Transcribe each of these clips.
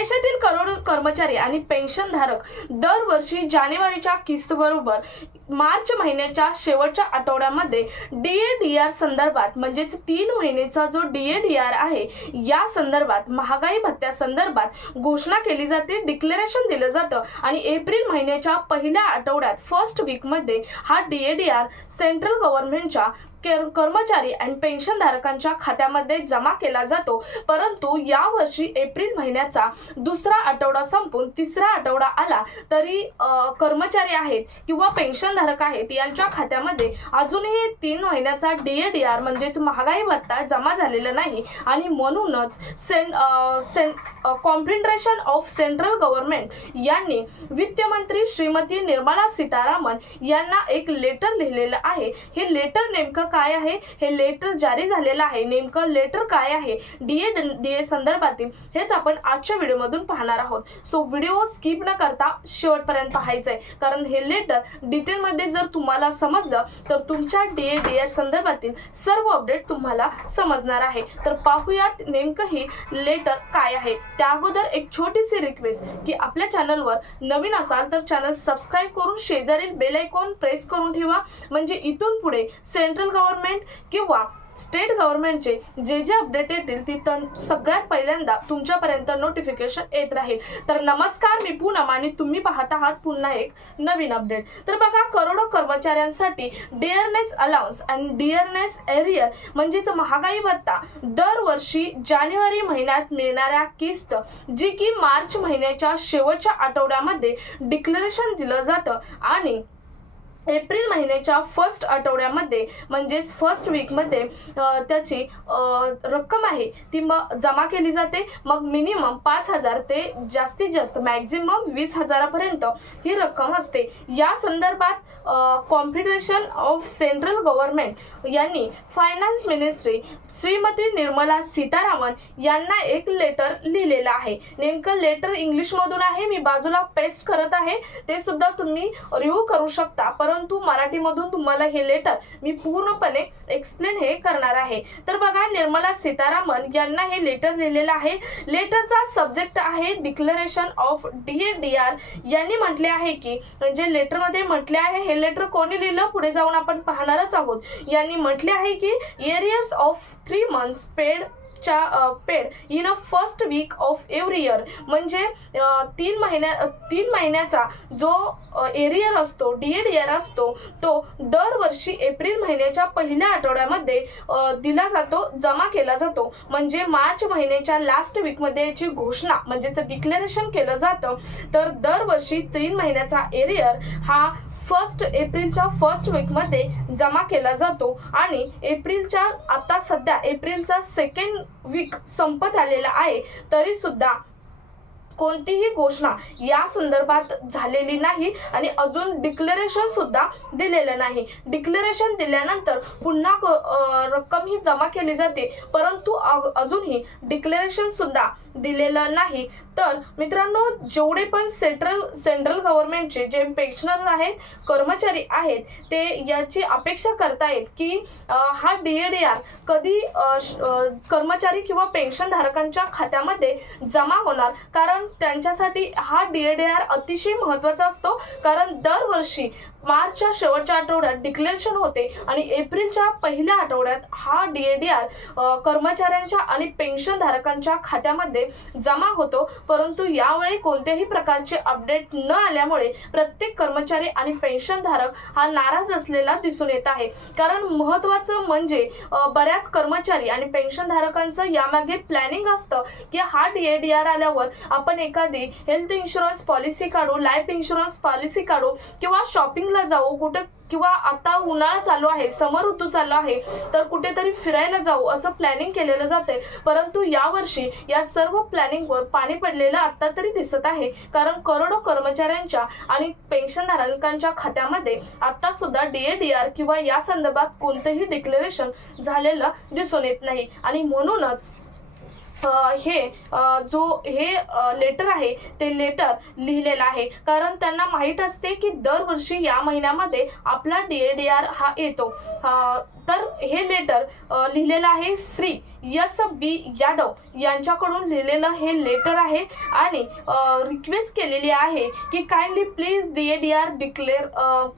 देशातील करोडो कर्मचारी आणि पेन्शनधारक दरवर्षी जानेवारीच्या किस्तबरोबर मार्च महिन्याच्या शेवटच्या आठवड्यामध्ये DA/DR संदर्भात म्हणजेच 3 महिन्याचा जो DA/DR आहे या संदर्भात महागाई भत्त्या संदर्भात घोषणा केली जाते, डिक्लेरेशन दिलं जातं आणि एप्रिल महिन्याच्या पहिल्या आठवड्यात फर्स्ट वीक मध्ये हा DA/DR सेंट्रल गव्हर्नमेंटच्या कर्मचारी आणि पेन्शनधारकांच्या खात्यामध्ये जमा केला जातो। परंतु या वर्षी एप्रिल महिन्याचा दुसरा आठवडा संपून तिसरा आठवडा आला तरी कर्मचारी आहेत किंवा पेन्शनधारक आहेत यांच्या खात्यामध्ये अजूनही 3 महिन्याचा DA/DR म्हणजेच महागाई भत्ता जमा झालेला नाही आणि म्हणूनच कॉन्फेडरेशन ऑफ सेंट्रल गव्हर्नमेंट यांनी वित्त मंत्री श्रीमती निर्मला सीतारामन यांना एक लेटर लिहिलेलं आहे। हे लेटर नेमकं काय आहे, हे लेटर जारी झालेलं आहे, नेमकं लेटर काय आहे DA संदर्भातील हेच आपण आजच्या व्हिडिओमधून पाहणार आहोत। सो व्हिडिओ स्किप न करता शेवटपर्यंत पाहायचंय, कारण हे लेटर डिटेलमध्ये जर तुम्हाला समजलं तर तुमच्या DA/DR संदर्भातील सर्व अपडेट तुम्हाला समजणार आहे। तर पाहूयात नेमकं ही लेटर काय आहे। त्या अगोदर एक छोटीशी रिक्वेस्ट की आपल्या चॅनलवर नवीन असाल तर चॅनल सबस्क्राइब करून शेजारील बेल आयकॉन प्रेस करून ठेवा, म्हणजे इथून पुढे सेंट्रल गव्हर्नमेंट किंवा स्टेट गव्हर्नमेंटचे जे अपडेट येतील ती सगळ्यात पहिल्यांदा तुमच्यापर्यंत नोटिफिकेशन येत राहील। तर नमस्कार, मी पूनम आणि तुम्ही पाहत आहात पुन्हा एक नवीन अपडेट। तर बघा, करोडो कर्मचाऱ्यांसाठी डिअरनेस अलाउन्स आणि डिअरनेस एरियर म्हणजेच महागाई भत्ता दरवर्षी जानेवारी महिन्यात मिळणाऱ्या किस्त जी की मार्च महिन्याच्या शेवटच्या आठवड्यामध्ये डिक्लेरेशन दिलं जातं आणि एप्रिल महिन्याच्या फर्स्ट आठवड्यामध्ये म्हणजेच फर्स्ट वीक मध्ये त्याची रक्कम आहे ती जमा केली जाते। मग मिनिमम 5,000 ते जास्तीत जास्त मॅक्झिमम 20,000 पर्यंत ही रक्कम असते। या संदर्भात कॉन्फेडरेशन ऑफ सेंट्रल गव्हर्नमेंट यांनी फायनान्स मिनिस्ट्री श्रीमती निर्मला सीतारामन यांना एक लेटर लिहिलेलं आहे। नेमकं लेटर इंग्लिश मधून आहे, मी बाजूला पेस्ट करत आहे, ते सुद्धा तुम्ही रिव्ह्यू करू शकता, परंतु मराठीमधून तुम्हाला हे लेटर मी पूर्णपणे एक्सप्लेन हे करणार आहे। तर बघा, निर्मला सीतारामन यांना हे लेटर लिहिलेलं आहे। लेटरचा सब्जेक्ट आहे डिक्लेरेशन ऑफ DA/DR। यांनी म्हटले आहे की म्हणजे लेटरमध्ये म्हटले आहे, हे लेटर कोणी लिहिलं पुढे जाऊन आपण पाहणारच आहोत। यांनी म्हटले आहे की arrears of 3 months paid in a first week of every year, म्हणजे 3 महिन्याचा जो एरियर असतो DA/DR असतो तो दरवर्षी एप्रिल महिन्याच्या पहिल्या आठवड्यामध्ये दिला जातो, जमा केला जातो। म्हणजे मार्च महिन्याच्या लास्ट वीक मध्ये याची घोषणा म्हणजेच डिक्लेरेशन केलं जातं। तर दरवर्षी 3 महिन्याचा एरियर हा एप्रिलच्या फर्स्ट वीक मध्ये जमा केला जातो आणि एप्रिलच्या आता सध्या एप्रिलचा सेकंड वीक संपत आलेला आहे तरी सुद्धा कोणतीही घोषणा या संदर्भात झालेली नाही आणि अजून डिक्लेरेशन सुद्धा दिलेलं नाही। डिक्लेरेशन दिल्यानंतर पुन्हा रक्कम ही जमा केली जाते, परंतु अजूनही डिक्लेरेशन सुद्धा दिलेलं नाही। तर मित्रांनो, जेवढे पण सेंट्रल गव्हर्नमेंटचे जे पेन्शनर आहेत, कर्मचारी आहेत, ते याची अपेक्षा करतायत की हा DA/DR कधी कर्मचारी किंवा पेन्शनधारकांच्या खात्यामध्ये जमा होणार, कारण त्यांच्यासाठी हा DA/DR अतिशय महत्त्वाचा असतो। कारण दरवर्षी मार्चच्या शेवटच्या आठवड्यात डिक्लेरेशन होते आणि एप्रिलच्या पहिल्या आठवड्यात हा DA/DR कर्मचाऱ्यांच्या आणि पेन्शनधारकांच्या खात्यामध्ये जमा होतो। परंतु यावेळी कोणत्याही प्रकारचे अपडेट न आल्यामुळे प्रत्येक कर्मचारी आणि पेन्शनधारक हा नाराज असलेला दिसून येत आहे। कारण महत्त्वाचं म्हणजे बऱ्याच कर्मचारी आणि पेन्शनधारकांचं यामागे प्लॅनिंग असतं की हा DA/DR आल्यावर आपण एखादी हेल्थ इन्शुरन्स पॉलिसी काढू, लाईफ इन्शुरन्स पॉलिसी काढू किंवा शॉपिंगला जाऊ कुठे, किंवा आता उन्हाळा चालू आहे, समर ऋतू चालू आहे तर कुठेतरी फिरायला जाऊ असं प्लॅनिंग केलेलं जाते। परंतु यावर्षी या सर्व प्लॅनिंगवर पाणी पडलेलं आता तरी दिसत आहे, कारण करोडो कर्मचाऱ्यांच्या आणि पेन्शनधारकांच्या खात्यामध्ये आता सुद्धा DA/DR किंवा या संदर्भात कोणतेही डिक्लेरेशन झालेलं दिसून येत नाही आणि म्हणूनच हे लेटर आहे ते लेटर लिहिलेलं आहे, कारण त्यांना माहित असते की दरवर्षी या महिन्यामध्ये आपला DA/DR हा येतो। तर हे लेटर लिहिलेलं आहे श्री S.B. यादव यांच्याकडून लिहिलेलं हे लेटर आहे आणि रिक्वेस्ट केलेली आहे की काइंडली प्लीज DADR डिक्लेअर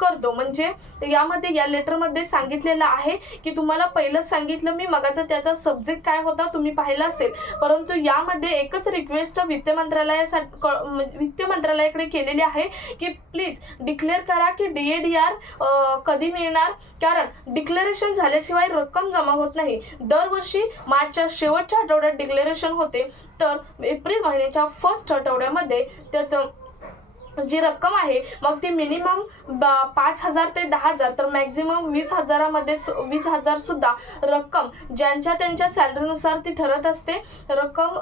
कर दो. म्हणजे यामध्ये या लेटरमध्ये सांगितलेलं आहे की तुम्हाला पहिलं सांगितलं मी मगाचा त्याचा सब्जेक्ट काय होता तुम्ही पाहिला असेल, परंतु यामध्ये एकच रिक्वेस्ट वित्त मंत्रालयाकडे केलेली आहे की प्लीज डिक्लेअर करा की DADR कधी मिळणार, कारण डिक्लेरेशन झाल्याशिवाय रक्कम जमा होत नाही. दरवर्षी मार्चच्या शेवटच्या आठवड्यात डिक्लेरेशन होते, तर एप्रिल महिन्याच्या फर्स्ट आठवड्यामध्ये त्याचं जी रक्कम आहे मग ती मिनिमम 5,000 ते 10,000 तर मॅक्झिमम 20,000मध्ये 20,000 सुद्धा रक्कम ज्यांच्या त्यांच्या सॅलरीनुसार ती ठरत असते. रक्कम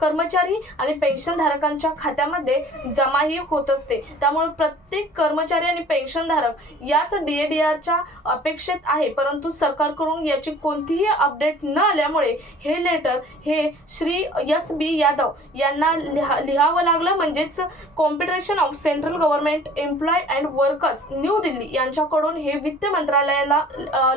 कर्मचारी आणि पेन्शनधारकांच्या खात्यामध्ये जमाही होत असते. त्यामुळे प्रत्येक कर्मचारी आणि पेन्शनधारक याच DADRच्या अपेक्षित आहे, परंतु सरकारकडून याची कोणतीही अपडेट न आल्यामुळे हे लेटर हे श्री S.B. यादव यांना लिहावं लागलं. म्हणजेच confederation of central government employ and workers new Delhi यांच्याकडून हे वित्त मंत्रालयाला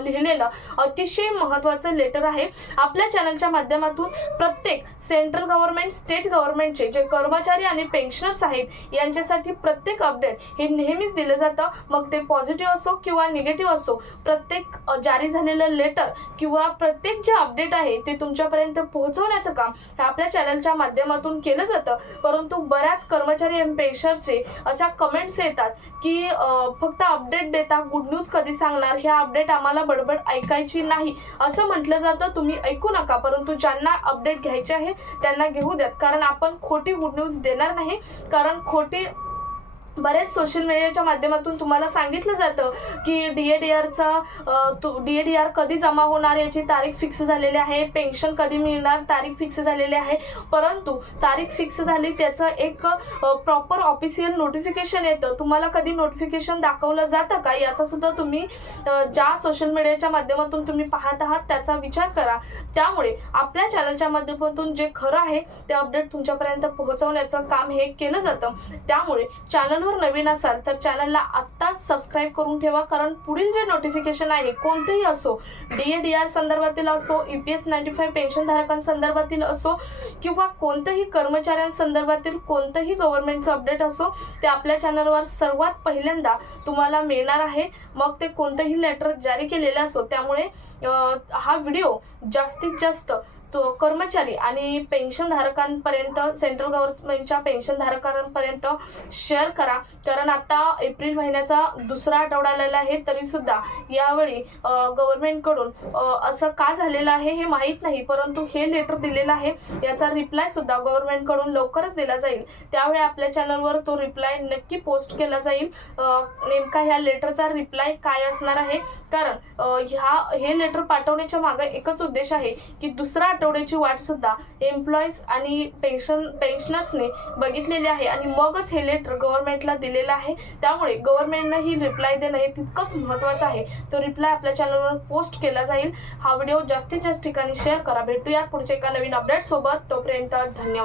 लिहिलेलं अतिशय महत्त्वाचं लेटर आहे. आपल्या चॅनलच्या माध्यमातून प्रत्येक सेंट्रल गव्हर्नमेंट स्टेट गव्हर्नमेंटचे जे कर्मचारी आणि पेन्शनर्स आहेत यांच्यासाठी प्रत्येक अपडेट हे नेहमीच दिलं जातं. मग ते पॉझिटिव्ह असो किंवा निगेटिव्ह असो, प्रत्येक जारी झालेलं लेटर किंवा प्रत्येक जे अपडेट आहे ते तुमच्यापर्यंत पोहोचवण्याचं काम हे आपल्या चॅनलच्या माध्यमातून केलं जातं. परंतु बऱ्याच कर्मचारी आणि पेन्शनर्सचे अशा कमेंट्स येतात की फक्त अपडेट देता, गुड न्यूज कधी सांगणार, ह्या अपडेट आम्हाला बडबड ऐकायची नाही असं म्हटलं जातं. तुम्ही ऐकू नका, परंतु ज्यांना अपडेट घ्यायचे आहे त्यांना घेऊ द्यात, कारण आपण खोटी गुड न्यूज देणार नाही. कारण खोटी बरेच सोशल मीडियाच्या माध्यमातून तुम्हाला सांगितलं जातं की DADR कधी जमा होणार याची तारीख फिक्स झालेली आहे, पेन्शन कधी मिळणार तारीख फिक्स झालेली आहे, परंतु तारीख फिक्स झाली त्याचं एक प्रॉपर ऑफिशियल नोटिफिकेशन येतं. तुम्हाला कधी नोटिफिकेशन दाखवलं जातं का याचा सुद्धा तुम्ही ज्या सोशल मीडियाच्या माध्यमातून तुम्ही पाहत आहात त्याचा विचार करा. त्यामुळे आपल्या चॅनलच्या माध्यमातून जे खरं आहे ते अपडेट तुमच्यापर्यंत पोहोचवण्याचं काम हे केलं जातं. त्यामुळे चॅनल नवीन असाल तर चॅनलला आत्ताच सबस्क्राईब करून ठेवा, कारण पुढील जे नोटिफिकेशन आहे कोणतेही असो, DADR संदर्भातील असो, EPS 95 पेन्शनधारकांसंदर्भातील असो किंवा कोणत्याही कर्मचाऱ्यांसंदर्भातील कोणतंही गव्हर्नमेंटचं अपडेट असो, ते आपल्या चॅनलवर सर्वात पहिल्यांदा तुम्हाला मिळणार आहे. मग ते कोणतंही लेटर जारी केलेलं असो. त्यामुळे हा व्हिडिओ जास्तीत जास्त कर्मचारी आणि पेन्शनधारकांपर्यंत, सेंट्रल गव्हर्नमेंटच्या पेन्शनधारकांपर्यंत शेअर करा, कारण आता एप्रिल महिन्याचा दुसरा आठवडा आलेला आहे तरी सुद्धा यावेळी गव्हर्नमेंटकडून असं का झालेलं आहे हे माहीत नाही, परंतु हे लेटर दिलेलं आहे याचा रिप्लाय सुद्धा गव्हर्नमेंटकडून लवकरच दिला जाईल. त्यावेळी आपल्या चॅनलवर तो रिप्लाय नक्की पोस्ट केला जाईल. नेमका ह्या लेटरचा रिप्लाय काय असणार आहे, कारण हे लेटर पाठवण्याच्या मागे एकच उद्देश आहे की दुसरा आठवड्याची वाट सुद्धा एम्प्लॉईज आणि पेन्शनर्सने बघितलेली आहे आणि मगच हे लेटर गव्हर्नमेंटला दिलेलं आहे. त्यामुळे गव्हर्नमेंटनं ही रिप्लाय देणं हे तितकंच महत्त्वाचं आहे. तो रिप्लाय आपल्या चॅनलवर पोस्ट केला जाईल. हा व्हिडिओ जास्तीत जास्त ठिकाणी शेअर करा. भेटूया पुढच्या एका नवीन अपडेट सोबत. तोपर्यंत धन्यवाद.